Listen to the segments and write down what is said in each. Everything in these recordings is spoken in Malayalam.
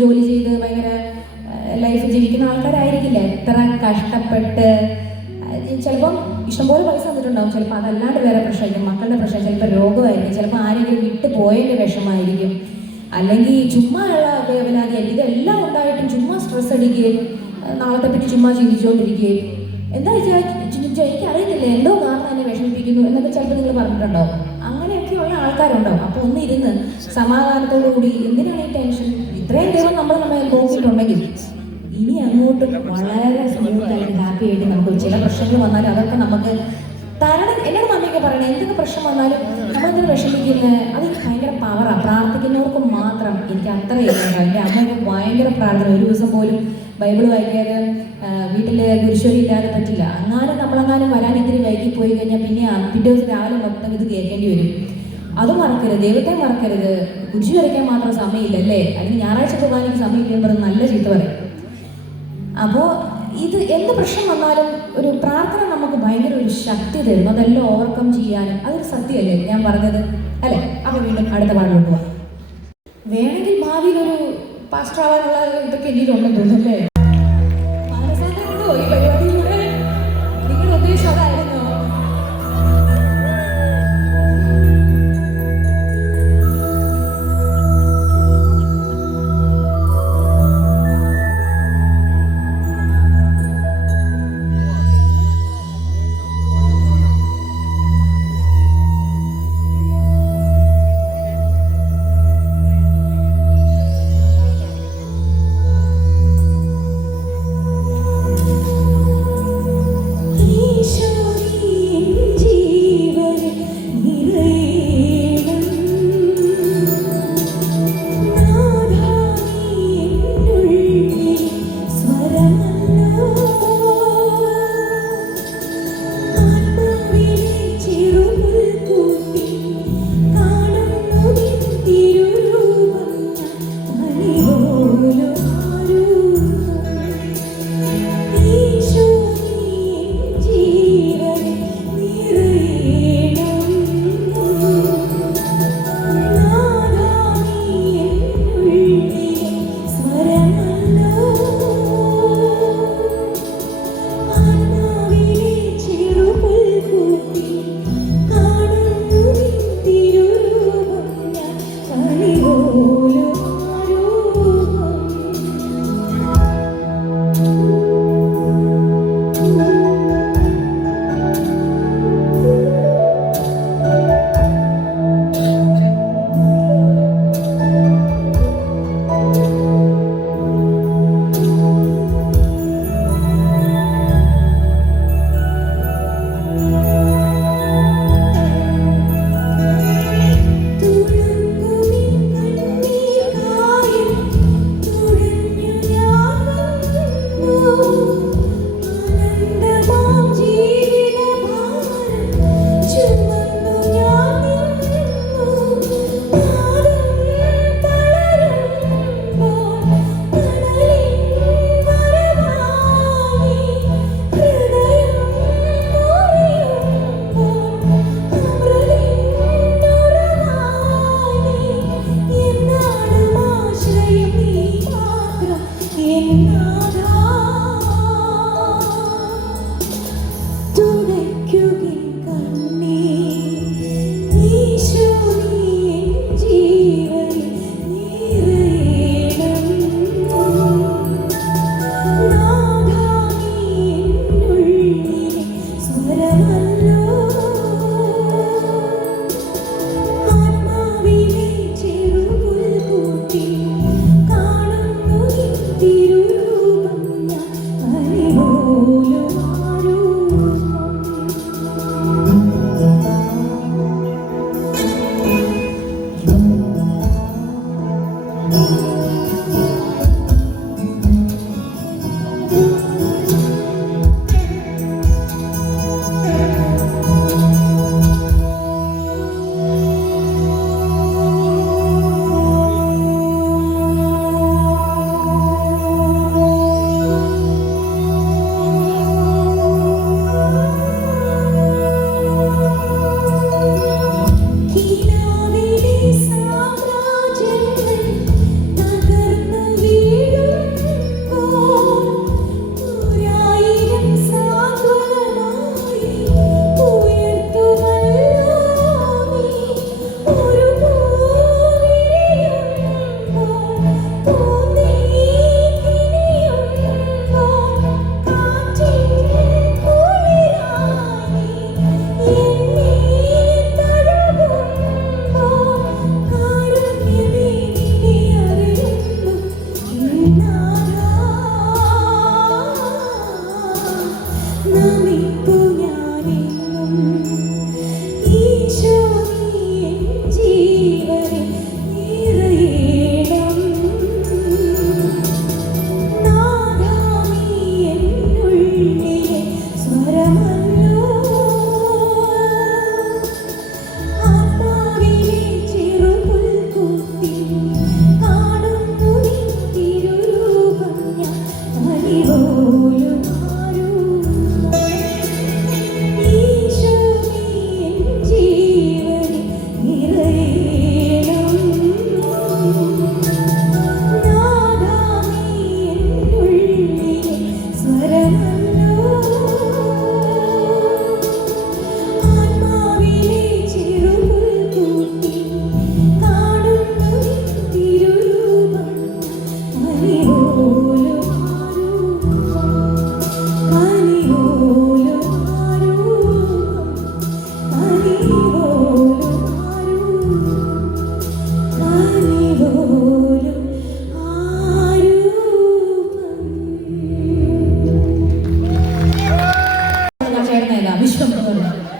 ജോലി ചെയ്ത് ഭയങ്കര ലൈഫ് ജീവിക്കുന്ന ആൾക്കാരായിരിക്കില്ല. എത്ര കഷ്ടപ്പെട്ട് ചിലപ്പം ഇഷ്ടംപോലെ പൈസ വന്നിട്ടുണ്ടാവും, ചിലപ്പോൾ അതല്ലാണ്ട് വേറെ പ്രശ്നമായിരിക്കും, മക്കളുടെ പ്രശ്നം, ചിലപ്പോൾ രോഗമായിരിക്കും, ചിലപ്പോൾ ആരെങ്കിലും വിട്ടു പോയതിൻ്റെ വിഷമമായിരിക്കും, അല്ലെങ്കിൽ ചുമ്മാ ഉള്ള വേവലാതിയായിരിക്കും. ഇതെല്ലാം ഉണ്ടായിട്ടും ചുമ്മാ സ്ട്രെസ് അടിക്കുകയും നാളത്തെ പറ്റി ചുമ്മാ ചിന്തിച്ചുകൊണ്ടിരിക്കുകയും എന്താ വെച്ചാൽ എനിക്കറിയത്തില്ല എന്തോ കാരണം എന്നെ വിഷമിപ്പിക്കുന്നു എന്നൊക്കെ ചിലപ്പോൾ നിങ്ങൾ പറഞ്ഞിട്ടുണ്ടോ. അങ്ങനെയൊക്കെയുള്ള ആൾക്കാരുണ്ടാവും. അപ്പോൾ ഒന്ന് ഇരുന്ന് സമാധാനത്തോടു കൂടി എന്തിനാണ് ഈ ടെൻഷൻ, ഇത്രയും ദൈവം നമ്മെ നോക്കിയിട്ടുണ്ടെങ്കിൽ ഇനി അങ്ങോട്ടും വളരെ സ്മൂത്തായിട്ട് ഹാപ്പി ആയിട്ട് നമുക്ക് ചില പ്രശ്നങ്ങൾ വന്നാലും അതൊക്കെ നമുക്ക് തരണം. എന്നോട് മമ്മിയൊക്കെ പറയണേ എന്തൊക്കെ പ്രശ്നം വന്നാലും നമ്മളെന്തിനു വിഷമിക്കുന്നത്, അതെനിക്ക് ഭയങ്കര പവറാണ്. പ്രാർത്ഥിക്കുന്നവർക്ക് മാത്രം എനിക്ക് അത്രയില്ല. എൻ്റെ അമ്മയൊക്കെ ഭയങ്കര പ്രാർത്ഥന, ഒരു ദിവസം പോലും ബൈബിൾ വായിക്കാതെ വീട്ടിൽ ഗുരുശ്വരി ഇല്ലാതെ പറ്റില്ല. നമ്മളെങ്ങാനും വരാൻ ഇത്തിരി വൈകി പോയി കഴിഞ്ഞാൽ പിന്നെ പിറ്റേ ദിവസം രാവിലെ മൊത്തം ഇത് കേൾക്കേണ്ടി വരും. അത് മറക്കരുത്, ദൈവത്തെ മറക്കരുത്. കുരിശ് വരയ്ക്കാൻ മാത്രം സമയമില്ലല്ലേ, അല്ലെങ്കിൽ ഞായറാഴ്ച പോകാൻ എനിക്ക് സമയമില്ലെന്ന് പറഞ്ഞ് നല്ല ചീത്ത പറയും. അപ്പോൾ ഇത് എന്ത് പ്രശ്നം വന്നാലും ഒരു പ്രാർത്ഥന നമുക്ക് ഭയങ്കര ഒരു ശക്തി തരും, അതെല്ലാം ഓവർകം ചെയ്യാനും. അതൊരു സത്യമല്ലേ ഞാൻ പറഞ്ഞത്, അല്ലേ? അപ്പോൾ വീണ്ടും അടുത്ത പാടിലോട്ട് പോവാം. വേണമെങ്കിൽ ഭാവിയിൽ ഒരു പാസ്റ്റർ ആവാനുള്ള ഇതൊക്കെ എനിക്കുണ്ടെന്ന് തോന്നുന്നല്ലേ? മാനസാന്തരമുണ്ടോ ഈ പരിപാടിയിലൂടെ? നിങ്ങളുടെ ഉദ്ദേശം അതായിരുന്നോ?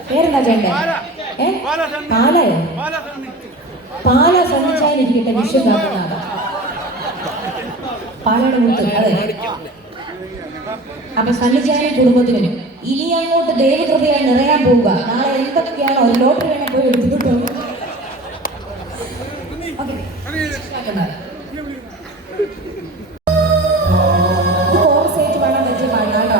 പേരെന്താ ചേട്ടൻ? പാലയോ? പാല സന്നിച്ചായിരിക്കട്ടെ വിശ്വനാഥനാഥ. പാലയുടെ മുത്ത് അതെ. അപ്പൊ സന്നിച്ചായ കുടുംബത്തിനും ഇനി അങ്ങോട്ട് ദൈവകൃപയാൽ നിറയാൻ പോവുക. നാളെ എന്തൊക്കെയാണോ ഒരു ലോട്ടറി വേണേ പോയി എടുത്തിട്ട് വേണം പറ്റി പാടാട്ടോ.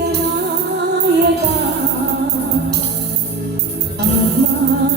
വിശ്രീകനായക ആത്മാ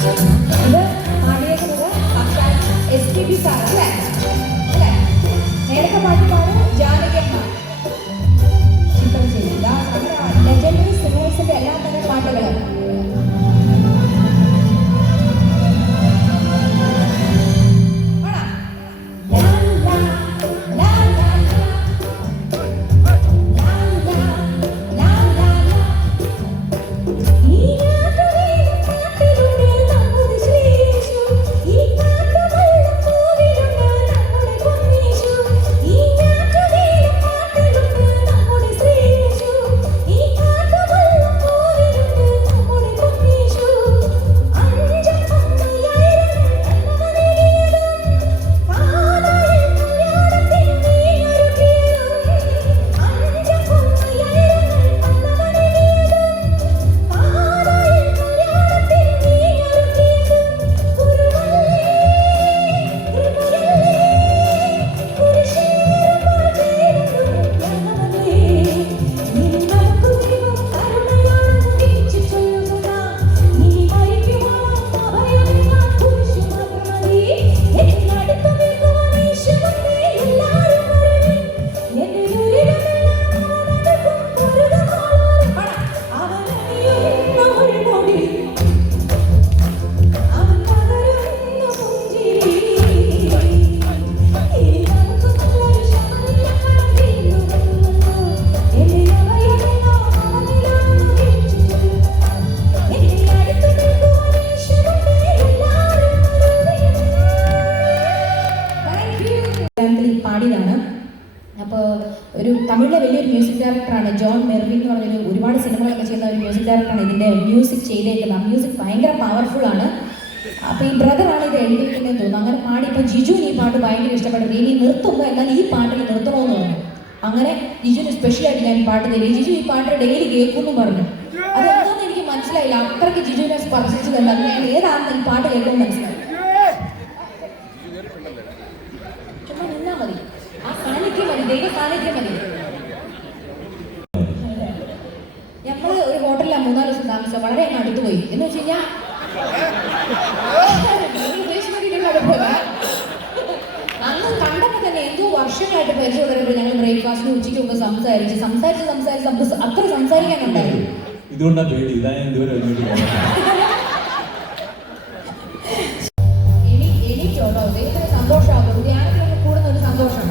ഇത് പാടിയേക്കുന്നത് SPB സാർ അല്ലേ? അല്ലേ? നേരത്തെ പാട്ട് ജാനകിയമ്മ ചിത്രം ചെയ്തില്ല. അങ്ങനെ ലെജൻഡറി സിംഗേഴ്സിന്റെ എല്ലാ തരം പാട്ടുകളും പാടിയതാണ്. അപ്പോൾ ഒരു തമിഴിലെ വലിയൊരു മ്യൂസിക് ഡയറക്ടറാണ് ജോൺ മെർവിൻ എന്ന് പറഞ്ഞൊരു ഒരുപാട് സിനിമകളൊക്കെ ചെയ്യുന്ന ഒരു മ്യൂസിക് ഡയറക്ടറാണ് ഇതിൻ്റെ മ്യൂസിക് ചെയ്തേക്കുന്നത്. ആ മ്യൂസിക് ഭയങ്കര പവർഫുൾ ആണ്. അപ്പോൾ ഈ ബ്രദറാണ് ഇത് എഴുതിയിരിക്കുന്നതെന്ന് തോന്നുന്നു. അങ്ങനെ പാടി ഇപ്പോൾ ജിജുവിന് ഈ പാട്ട് ഭയങ്കര ഇഷ്ടപ്പെട്ടു. ഇനി നിർത്തുമ്പോൾ എന്നാൽ ഈ പാട്ടിൽ നിർത്തണമെന്ന് പറഞ്ഞു. അങ്ങനെ ജിജുവിന് സ്പെഷ്യലായിട്ട് ഞാൻ പാട്ട് തരും. ജിജു ഈ പാട്ട് ഡെയിലി കേൾക്കുമെന്നും പറഞ്ഞു. അതെന്താണെന്ന് എനിക്ക് മനസ്സിലായില്ല. അത്രയ്ക്ക് ജിജുവിനെ സ്പർശിച്ചതല്ല. ഞാൻ ഏതാണെന്ന് ഈ പാട്ട് കേൾക്കുമ്പോൾ മനസ്സിലായി. ചുമ്മാ നിന്നാ മതി, ആ സാന്നിധ്യം മതി, ദൈവ സാന്നിധ്യം മതി. ഞങ്ങൾ ഒരു ഹോട്ടലിലാണ് 3-4 ദിവസം താമസം. വളരെ അങ്ങ് അടുത്ത് പോയി എന്ന് വെച്ച് കഴിഞ്ഞാൽ അന്ന് കണ്ടപ്പോൾ തന്നെ എന്തോ വർഷങ്ങളായിട്ട് പരിചയമുള്ളവരപ്പോൾ ഞങ്ങൾ ബ്രേക്ക്ഫാസ്റ്റിന് ഉച്ചയ്ക്ക് മുമ്പ് സംസാരിച്ച് അത്ര സംസാരിക്കാനുണ്ടായിരുന്നു. ഇതുകൊണ്ടാണ് പേടി. ഇതാ ഞാൻ ഇതുവരെ എണീറ്റോട്ടോ, ദൈവത്തിന് സന്തോഷമാകും. ധ്യാനത്തിനൊക്കെ കൂടുന്ന ഒരു സന്തോഷം.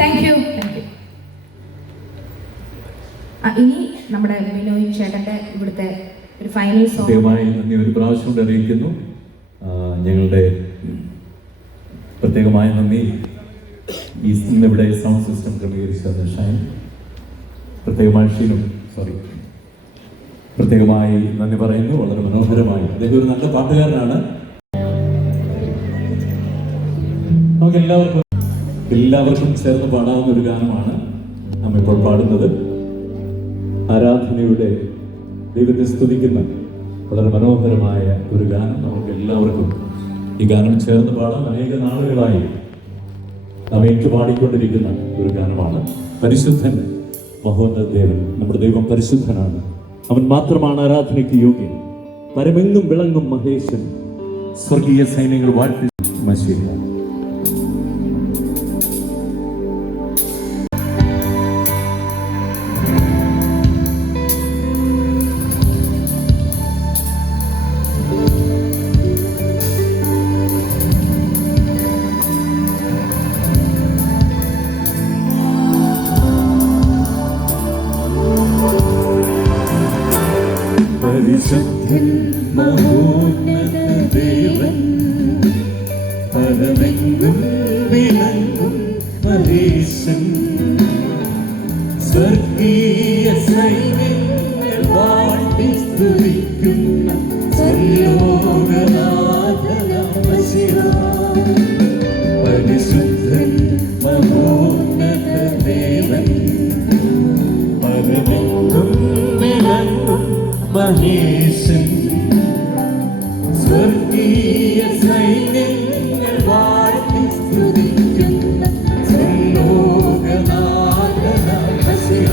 Thank you. ഇനി നമ്മുടെ ബിനോയ് ചേട്ടന്റെ ഇവിടുത്തെ ഒരു ഫൈനൽ സോങ്. പ്രത്യേകമായി നന്ദി ഒരു പ്രാവശ്യം കൊണ്ട് അറിയിക്കുന്നു. ഞങ്ങളുടെ പ്രത്യേകമായ നന്ദി ഇന്നിവിടെ സൗണ്ട് സിസ്റ്റം ക്രമീകരിച്ച ഷൈൻ, പ്രത്യേകമായി ഷീനും പ്രത്യേകമായി നന്ദി പറയുന്നു. വളരെ മനോഹരമായി, അദ്ദേഹം ഒരു നല്ല പാട്ടുകാരനാണ്. നമുക്ക് എല്ലാവർക്കും ചേർന്ന് പാടാവുന്ന ഒരു ഗാനമാണ് നാം ഇപ്പോൾ പാടുന്നത്. ആരാധനയുടെ ദൈവത്തെ സ്തുതിക്കുന്ന വളരെ മനോഹരമായ ഒരു ഗാനം. നമുക്ക് എല്ലാവർക്കും ഈ ഗാനം ചേർന്ന് പാടാൻ അനേക നാളുകളായി നാം ഏറ്റുപാടിക്കൊണ്ടിരിക്കുന്ന ഒരു ഗാനമാണ്. പരിശുദ്ധൻ മഹോന്നത ദേവൻ, നമ്മുടെ ദൈവം പരിശുദ്ധനാണ്. അവൻ മാത്രമാണ് ആരാധനയ്ക്ക് യോഗ്യൻ. പരമെങ്ങും വിളങ്ങും മഹേശൻ, സ്വർഗീയ സൈന്യങ്ങൾ വാഴ്ത്തി മശീഹ. പരിശുദ്ധൻ മഹോന്നത ദേവൻ, പരമെങ്ങും വിളങ്ങും മഹേശൻ, സ്വർഗീയ സൈന്യങ്ങൾ വാഴ്ത്തി സ്തുതിക്കുന്ന സർവ്വലോകനാഥനാം മശീഹ. പരിശുദ്ധൻ മഹോന്നത ദേവൻ, പരമെങ്ങും വിളങ്ങും മഹേശൻ, സ്വർഗീയ സൈന്യങ്ങൾ വാഴ്ത്തി സ്തുതിക്കുന്ന സർവ്വലോകനാഥനാം മശീഹ.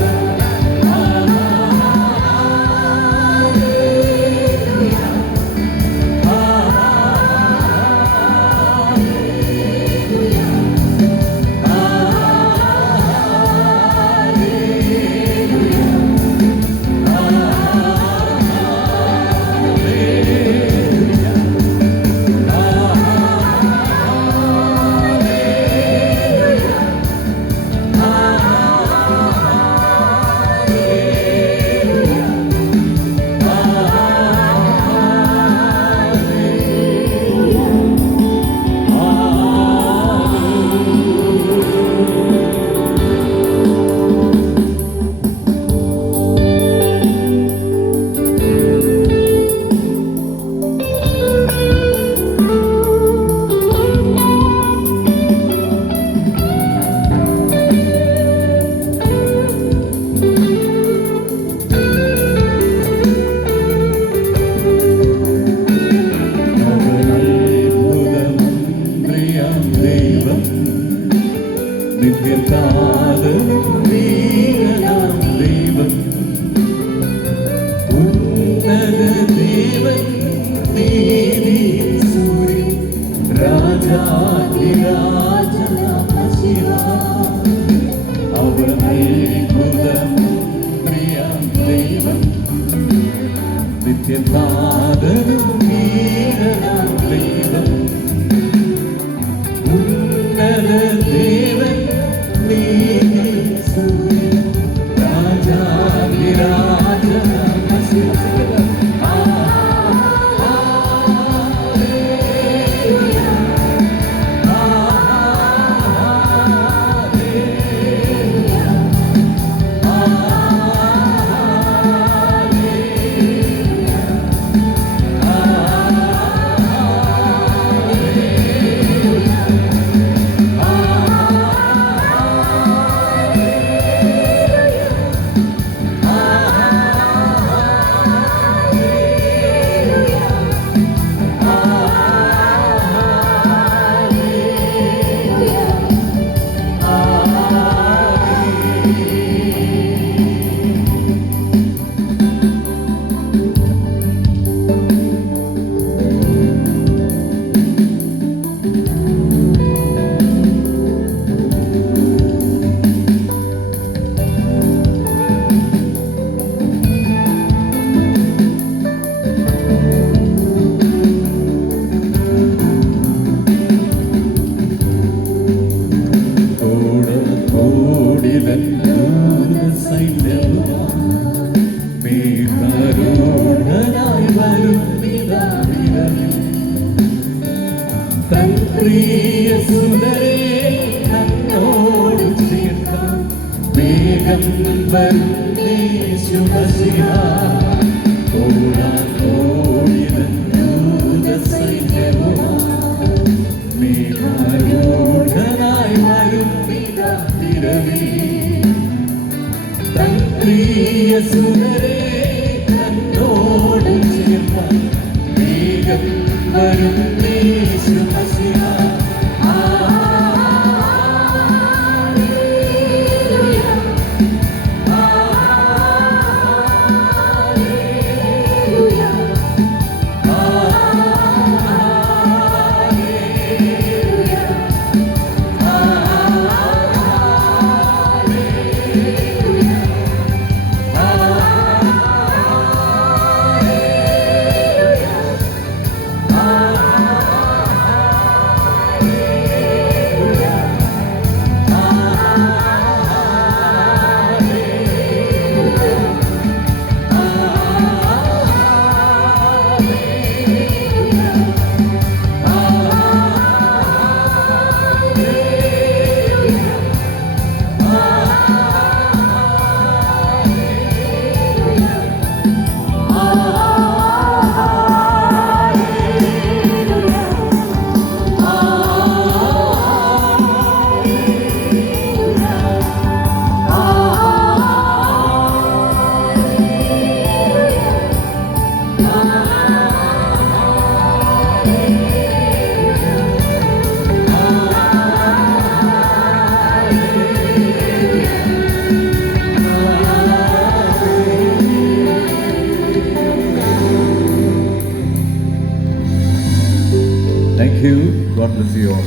Thank you. God bless you all.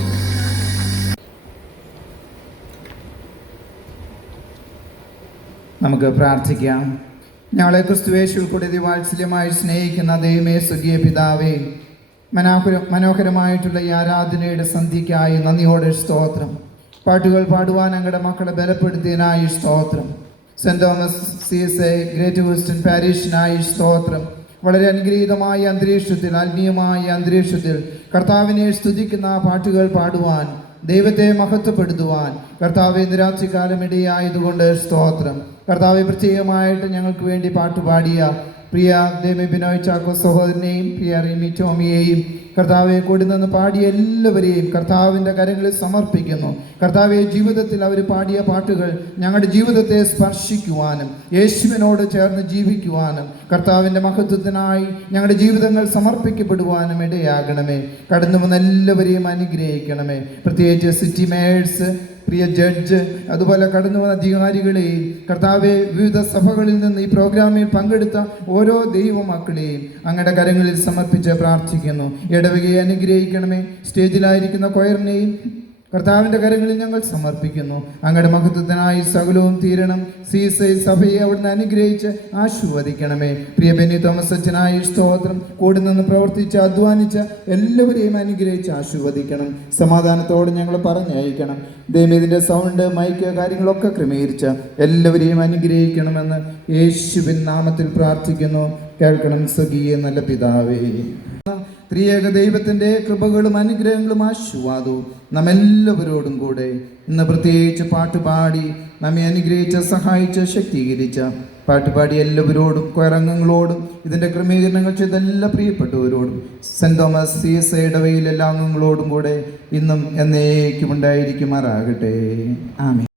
നമുക്ക് പ്രാർത്ഥിക്കാം. ഞങ്ങളെ ക്രിസ്തുയേശുവിൽ കൂടി വാത്സല്യമായി സ്നേഹിക്കുന്ന ദൈവമേ, സ്വർഗീയ പിതാവേ, മനോഹരമായിട്ടുള്ള ഈ ആരാധനയുടെ സന്ധ്യയ്ക്കായി നന്ദിയോടെ സ്തോത്രം. പാട്ടുകൾ പാടുവാൻ ഞങ്ങളുടെ മക്കളെ ബലപ്പെടുത്തിയതിനായി സ്തോത്രം. Saint Thomas CSA great Houston പാരീഷിനായി സ്തോത്രം. വളരെ അനുഗ്രഹീതമായ അന്തരീക്ഷത്തിൽ, ആത്മീയമായ അന്തരീക്ഷത്തിൽ കർത്താവിനെ സ്തുതിക്കുന്ന പാട്ടുകൾ പാടുവാൻ, ദൈവത്തെ മഹത്വപ്പെടുത്തുവാൻ കർത്താവെ നിരാത്രികാലം ഇടയായതുകൊണ്ട് സ്തോത്രം. കർത്താവെ, പ്രത്യേകമായിട്ട് ഞങ്ങൾക്ക് വേണ്ടി പാട്ടുപാടിയ പ്രിയ ദേമി ബിനോയ് ചാക്കോ സഹോദരനെയും പ്രിയ റിമി ടോമിയെയും കർത്താവെ കൂടി നിന്ന് പാടിയ എല്ലാവരെയും കർത്താവിൻ്റെ കരങ്ങളിൽ സമർപ്പിക്കുന്നു. കർത്താവെ, ജീവിതത്തിൽ അവർ പാടിയ പാട്ടുകൾ ഞങ്ങളുടെ ജീവിതത്തെ സ്പർശിക്കുവാനും യേശുവിനോട് ചേർന്ന് ജീവിക്കുവാനും കർത്താവിൻ്റെ മഹത്വത്തിനായി ഞങ്ങളുടെ ജീവിതങ്ങൾ സമർപ്പിക്കപ്പെടുവാനും ഇടയാകണമേ. കടന്നു വന്ന എല്ലാവരെയും അനുഗ്രഹിക്കണമേ. പ്രത്യേകിച്ച് സിറ്റി മേയേഴ്സ്, പ്രിയ ജഡ്ജ്, അതുപോലെ കടന്നു വന്ന അധികാരികളെയും കർത്താവെ, വിവിധ സഭകളിൽ നിന്ന് ഈ പ്രോഗ്രാമിൽ പങ്കെടുത്ത ഓരോ ദൈവമക്കളെയും അങ്ങയുടെ കരങ്ങളിൽ സമർപ്പിച്ച് പ്രാർത്ഥിക്കുന്നു. ഇടവകയെ അനുഗ്രഹിക്കണമേ. സ്റ്റേജിലായിരിക്കുന്ന കൊയറിനെയും കർത്താവിൻ്റെ കരങ്ങളിൽ ഞങ്ങൾ സമർപ്പിക്കുന്നു. അങ്ങയുടെ മഹത്വത്തിനായി സകലവും തീരണം. CSA സഭയെ അവിടുന്ന് അനുഗ്രഹിച്ച് ആശീർവദിക്കണമേ. പ്രിയ ബെന്നി തോമസ് അച്ഛനായി സ്തോത്രം. കൂടി നിന്ന് പ്രവർത്തിച്ച് അധ്വാനിച്ച എല്ലാവരെയും അനുഗ്രഹിച്ച് ആശീർവദിക്കണം. സമാധാനത്തോടെ ഞങ്ങൾ പറഞ്ഞയക്കണം. ദൈവത്തിൻ്റെ സൗണ്ട്, മൈക്ക്, കാര്യങ്ങളൊക്കെ ക്രമീകരിച്ച എല്ലാവരെയും അനുഗ്രഹിക്കണമെന്ന് യേശുവിൻ നാമത്തിൽ പ്രാർത്ഥിക്കുന്നു. കേൾക്കണം സ്വർഗീയ നല്ല പിതാവേ. ത്രിയേക ദൈവത്തിൻ്റെ കൃപകളും അനുഗ്രഹങ്ങളും ആശീർവാദവും നമ്മെല്ലാവരോടും കൂടെ ഇന്ന് പ്രത്യേകിച്ച് പാട്ടുപാടി നമ്മെ അനുഗ്രഹിച്ച് സഹായിച്ച് ശക്തീകരിച്ച പാട്ടുപാടി എല്ലാവരോടും, കൊയറംഗങ്ങളോടും, ഇതിൻ്റെ ക്രമീകരണങ്ങൾ ചെയ്ത എല്ലാ പ്രിയപ്പെട്ടവരോടും, സെൻറ് തോമസ് CSA ഇടവകയിലെ എല്ലാ അംഗങ്ങളോടും കൂടെ ഇന്നും എന്നേക്കും ഉണ്ടായിരിക്കുമാറാകട്ടെ. ആമേൻ.